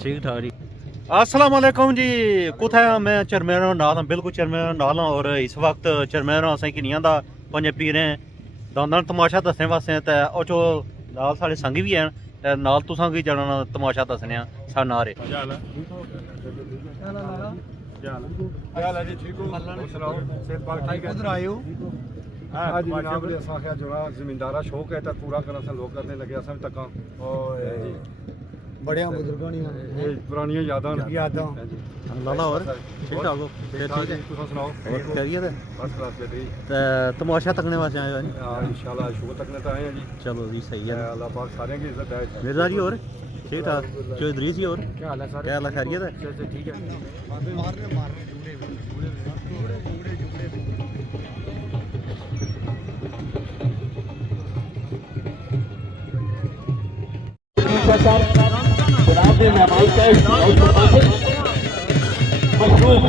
ठीक ठाक जी। अस्सलाम वालेकुम जी। कुत्थै मैं चरमेर नाल हां, बिल्कुल चरमेर नाल हां। और इस वक्त चरमेर असें किनियां दा पंज पीरें दा तमाशा दस्सने वास्ते ते ओह चो नाल साढ़े संगी भी हैन ते नाल तुसां भी जाना तमाशा दस्सने आ साढ़े नारे। जमींदारा शौक है पूरा करना से लोग करने लगे अस तक बड़े बुजुर्गों पुरानियां यादां लाला और ठीक ठाक हो? ठीक है, तुम सुनाओ और खैरियत है? फर्स्ट क्लास बेहतरीन। ते तमाशा तकने वास्ते आए हो जी? हां इंशाल्लाह शो तकने तो आए हैं जी। चलो जी सही है, अल्लाह पाक सारे की इज्जत है। मिर्जा जी और ठीक ठाक? चौधरी जी और क्या हाल है सर? क्या हाल है, खैरियत है? ठीक है। जनाब ने मेहमान का मशरूम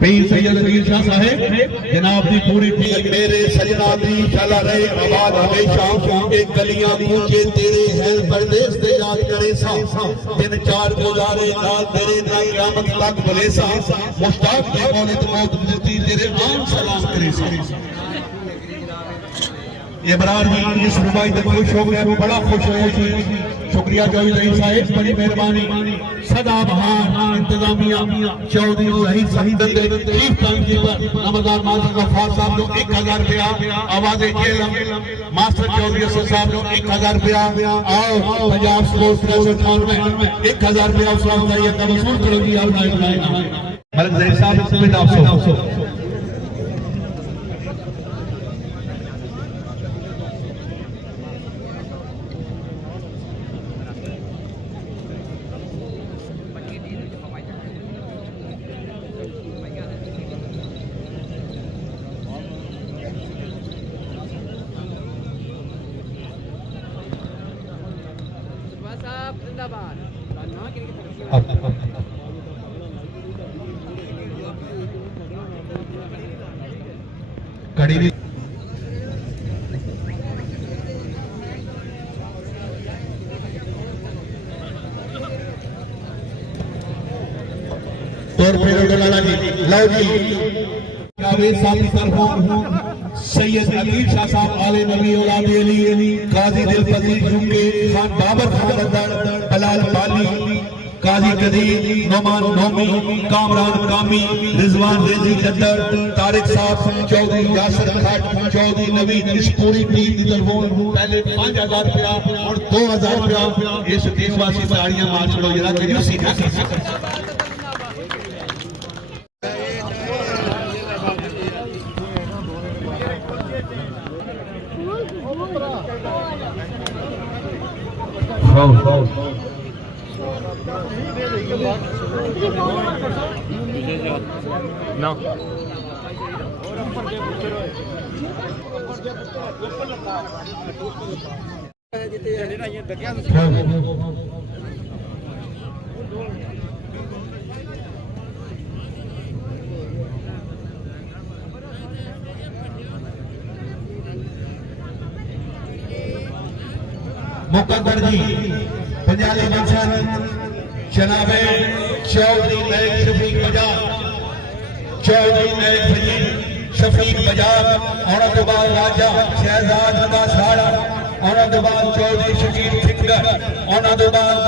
पीर सैयद अकील शाह साहेब जनाब की पूरी टीम मेरे सजना दी चला रहे आबाद हमेशा एक गलियां पूछे तेरे हैं परदेश से याद करे सा दिन चार गुजारे नाल तेरे ना क़यामत तक भले सा मुश्ताक के मौलिद मौत गुजरती तेरे आम सलाम करे सा। इमरान जी इस रुबाई से खुश हो गया, बड़ा खुश हो जी। शुक्रिया चौधरी साहिब, बड़ी मेहरबानी। सदा बहार इंतजामिया चौधरी सही सही चीफ टाइमकीपर नमदार मास्टर गफ्फार साहब जो 1000 रुपया, आवाज़े जेल मास्टर चौधरी असद साहब जो 1000 रुपया, आओ पंजाब स्पोर्ट्स ट्रस्ट में 1000 रुपया उसका बताइए का वसूल करो जी। आप मलिक जहीर साहब इसमें आपसे कड़ी तौर पे लाला जी लाओ जी सामने तरफ सैयद अकील शाह साहब आले नबी औलाद अली काजी दिलपति जुंगे खान बाबर खान अदर बलाल बाली काजी कदीर नोमान नोमी कामरान कामी रिजवान रेजी जद्दर तारिक साहब चौधरी यासर खाट चौधरी नवीद इस पूरी टीम की तरफों पहले 5000 रुपया और 2000 रुपया इस देशवासी ताड़ियां मार छोड़ो जरा कि सीधा फाउल ना मुकद्दर जी पंजाबी मंशन जनाबे चौधरी नायक शफीक बजाज चौधरी नायक फजील शफीक बजाज औरंगाबाद राजा शहजाद नवाज साड़ा औरंगाबाद चौधरी शकील फिकर औरंगाबाद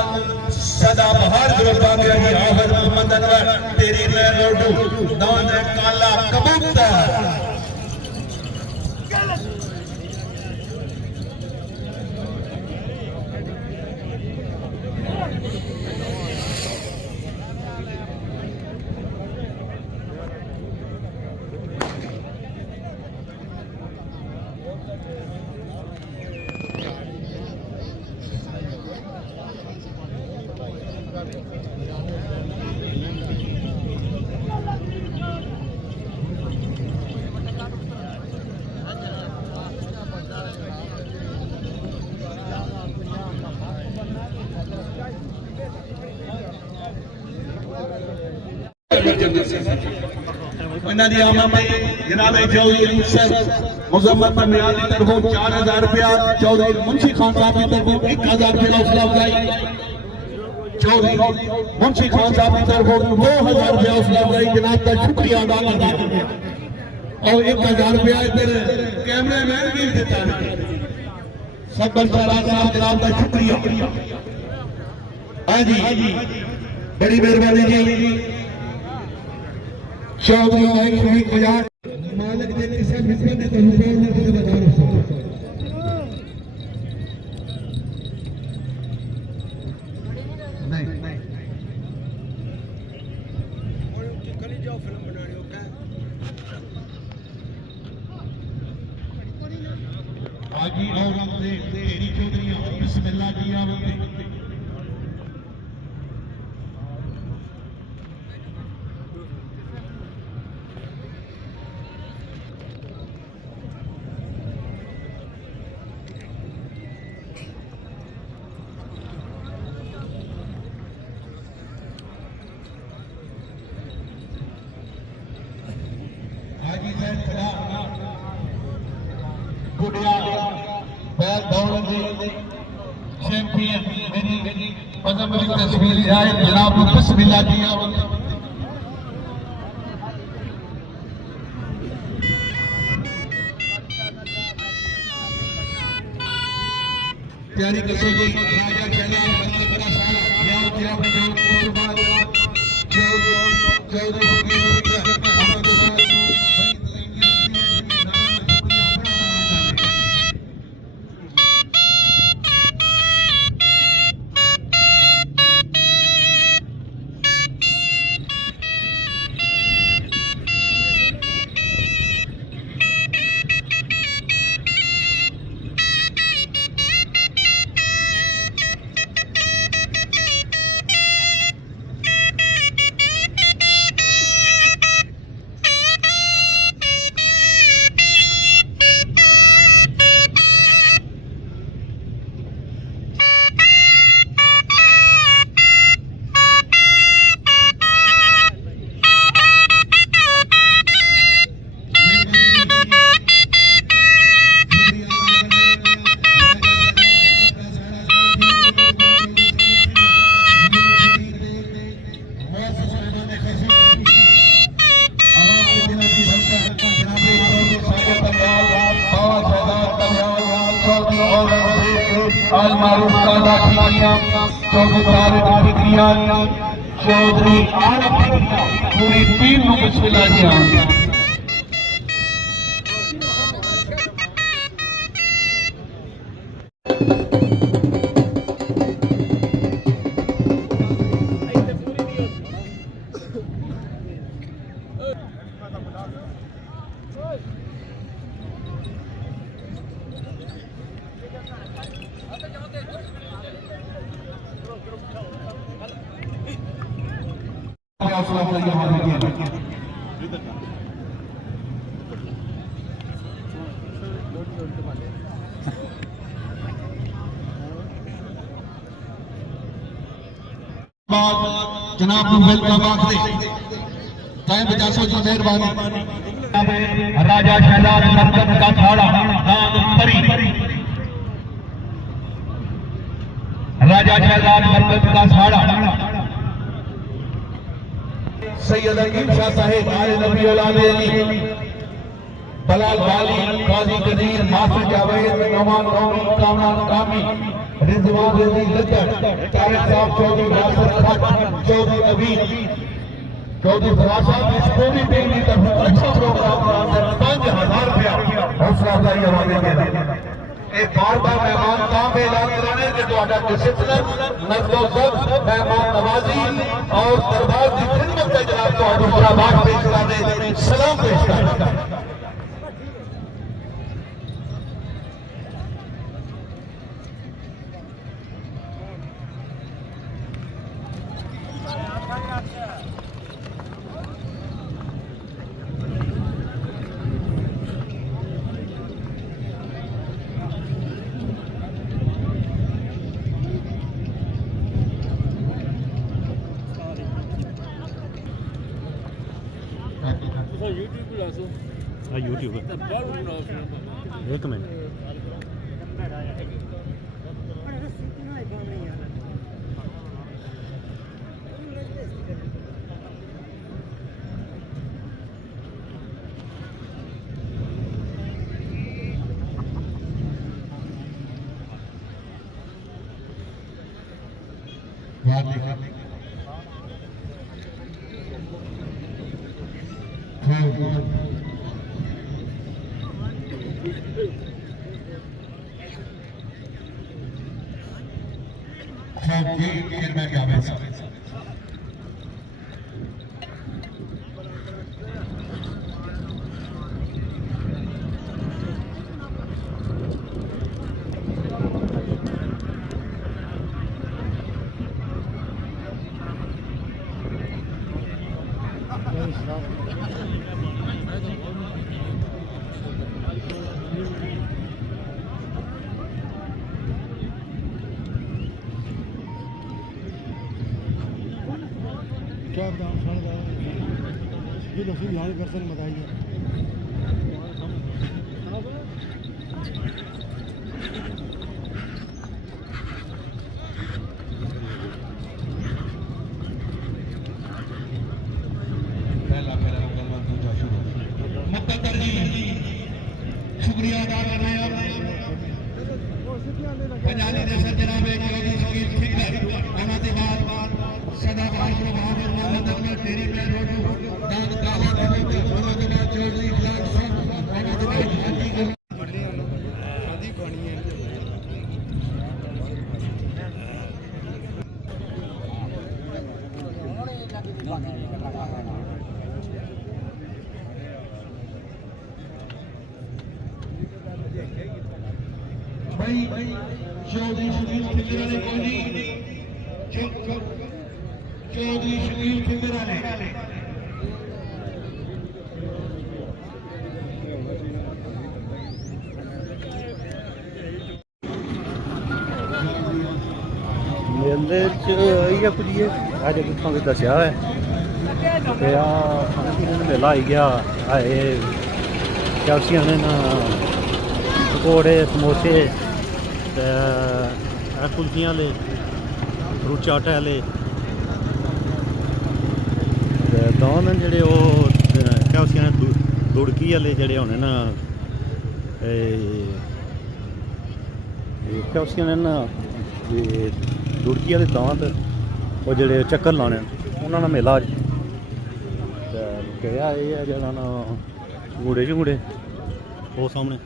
सदा बहार ग्रुप आ गया जी हाफिज मोहम्मद अनवर तेरी मैं रोडू दान काला कबूतर इन्हां दी आमद जनाब चौधरी मुजम्मल बनियाल की तरफों 4000 रुपया चौधरी मुंशी खान साहब की तरफों 1000 रुपया हौसला अफजाई चौधरी मुंशी खान साहब की तरफों 2000 रुपया हौसला अफजाई जनाब का शुक्रिया अदा करता है और 1000 रुपया इधर कैमरा मैन भी देता है सब साहब जनाब का शुक्रिया। हाँ जी बड़ी मेहरबानी जी चौधरी नायक शफीक बजाज मालिक ने किसी मिसर ने तो रुपये में मुझे बता रहा नहीं आजी औरंगजेब तेरी चौधरी बिस्मिल्लाह जी आवते चैंपियन मेरी पदम तस्वीर जाए जनाब बिस्मिल्लाह जी तैयारी कसो जी राजा जलाल बंदा बड़ा सारा या क्या बनो चौधरी चौधरी पूरी टीम बिस्मिल्लाह जी हौसला चाहिए हमारे लिए जनाब वेलकम आखिरी टाइम 50 की मेहरबानी राजा शहजाद मरकज का अखाड़ा दाद परी राजा शहजाद मरकज का अखाड़ा सैयद अकीम शाह साहिब आले नबी औलाद अली बलाल वाली काजी कदीर मास्टर जावेद नौमान कौमी कामरान कामी रिजवान रजी लद्दर तारिक साहब चौधरी यासर खट चौधरी नवीद चौधरी फराज साहब इस पूरी टीम की तरफ से अच्छा प्रोग्राम कराते 5000 रुपया हौसला अफजाई हवाले के एक बार मेहमान काम ऐलान कराने के ਤੁਹਾਡਾ डिसिप्लिन नज़्म ज़ब्त मेहमान नवाजी और दरबार की खिदमत का जनाब ਤੁਹਾਨੂੰ मुबारकबाद पेश करने सलाम पेश करने YouTube एक मिनट क्या बताऊँ ये लोग यहाँ पर्सन बताइए शुक्रिया अदा कर रहे हैं पंजाबी देशा जनाब सदाबाद तेरी में रोडू दाद काला चौधरी भाई चौधरी शकील खिंदरा ने कोहली चौधरी शकील खिंदरा ने मेले च इ'यै कुछ अज कित्थों की दस्सेआ है ते आ मेला आई गया आए कैल्शियम ने ना पकौड़े समोसे कुल्फियां ले फ्रूट चाट आह्ले दान जेह्ड़े ओह् कैल्शियम दुड़की आह्ले जेह्ड़े होने ना कैल्शियम ना दुड़की आह्ले दांत ओह् जेह्ड़े चक्कर लाने उन्हां दा मेला अज गया एह् है जेह्ड़ा ना मुड़े शमुड़े ओह् सामने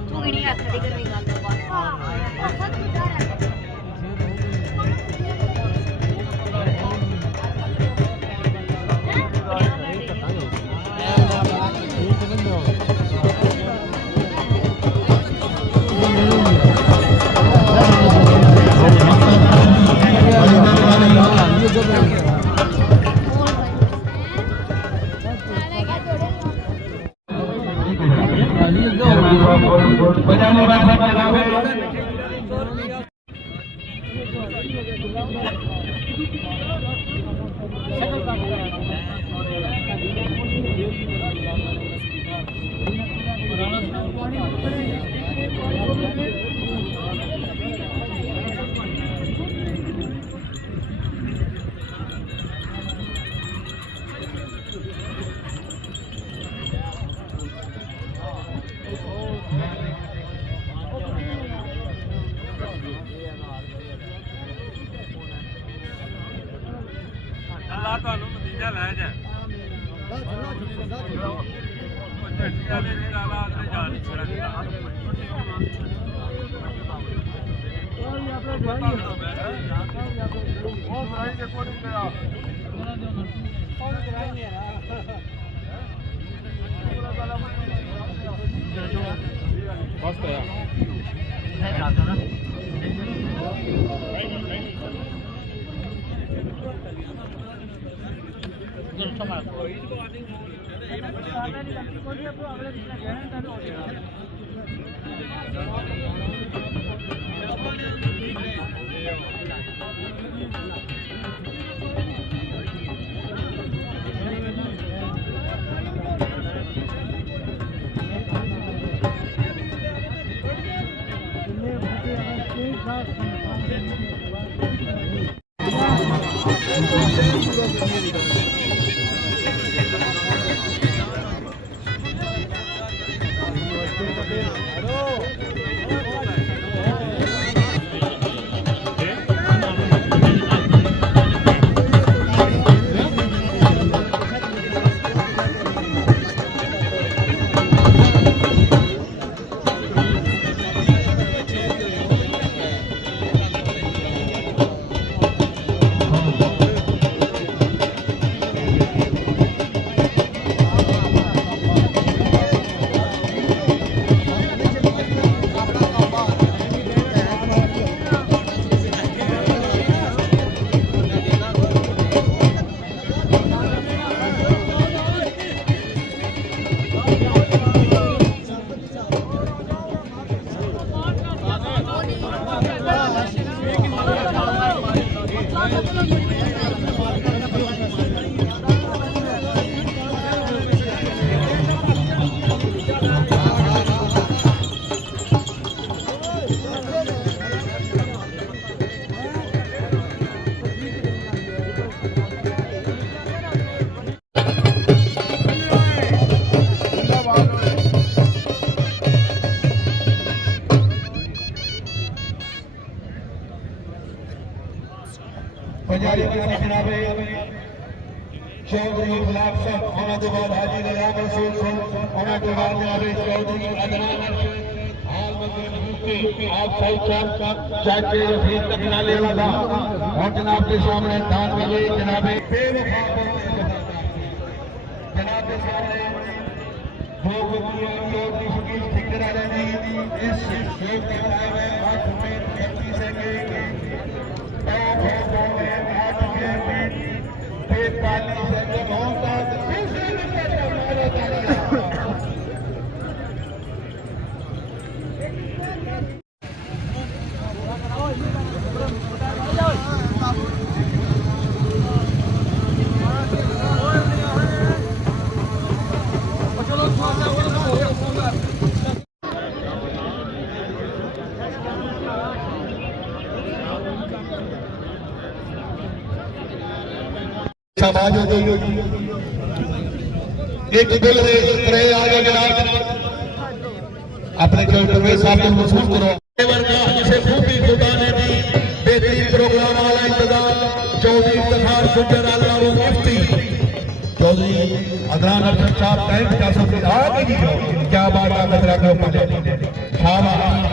ਤੂੰ ਨਹੀਂ ਆਖਦੀ ਕਰਨੀ ਗੱਲ ਅੱਲਾ ਤੁਹਾਨੂੰ ਨਤੀਜਾ ਲੈ ਜਾ ਝੱਟੀ ਵਾਲੇ ਦੀ ਗੱਲ ਆ ਤੇ ਜਾਣ ਛੜਕਦਾ ਉਹ ਫਰਾਈ ਦੇ ਕੋਲ ਪਿਆ ਬਸ ਪਿਆ ਇਹ ਜਾ ਦੋ ਨਾ पंजाबी में जनाबे चौधरी गुलाब साहब होने के बाद हाजी रजाक रसूल साहब होने के बाद जनाबे चौधरी अदनान हाल में आप साहब चाचे रफीक तकनाले वाला और जनाब के सामने दान वाले जनाबे बेवफा जनाब के सामने दो गुटियां चौधरी फकीर ठिकरा जी इस शेख के नाम है 8 में 36 है समाज हो गई एक दिल दे त्रे आ गए जनाब अपने चौधरी साहब को महसूस करो जिसे खूबी खुदा ने दी बेहतरीन प्रोग्राम वाला इंतजाम चौधरी इफ्तिखार गुजर अल्लाह मुफ्ती चौधरी अदनान अरशद साहब टाइम का सबसे आगे की जाओ क्या बात है खतरा के ऊपर शाबाश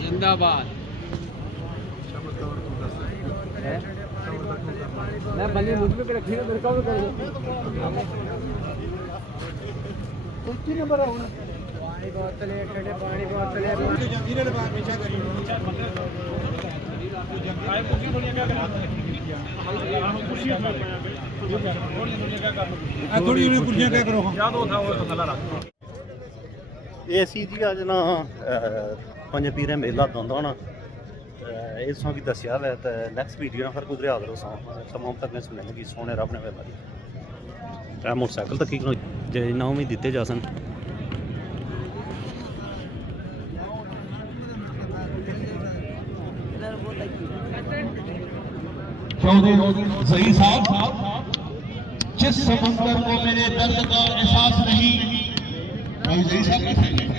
जिंदाबाद मैं बल्ले मुझ पे रखी ना मेरे को कर दो कुछ नंबर है पानी बोतल है ठंडे पानी बोतल है इन्होंने बात पीछा करी आए कुछ बोलिए क्या करना थोड़ी कुर्सियां क्या करो या तो उठाओ तो थल्ला रख ਇਹ ਸੀ ਜੀ ਅੱਜ ਨਾ ਪੰਜ ਪੀਰੇ ਮੇਲਾ ਦੰਦਾ ਨਾ ਇਸ ਸੌਂ ਵੀ ਦੱਸਿਆ ਵੈ ਤੇ ਨੈਕਸਟ ਵੀਡੀਓ ਨਾਲ ਫਿਰ ਗੁਜ਼ਰਿਆ ਕਰੋ ਤਮਾਮ ਤੱਕ ਨੇ ਸੁਣਨਗੀ ਸੋਹਣੇ ਰੱਬ ਨੇ ਵੇਲਾ ਦੀ ਇਹ ਮੋਟਰਸਾਈਕਲ ਤੱਕ ਕਿਉਂ ਜੇ ਨਾਮ ਵੀ ਦਿੱਤੇ ਜਾ ਸਨ चौधरी सही साहब जिस समंदर को मेरे दर्द का एहसास नहीं सही साहब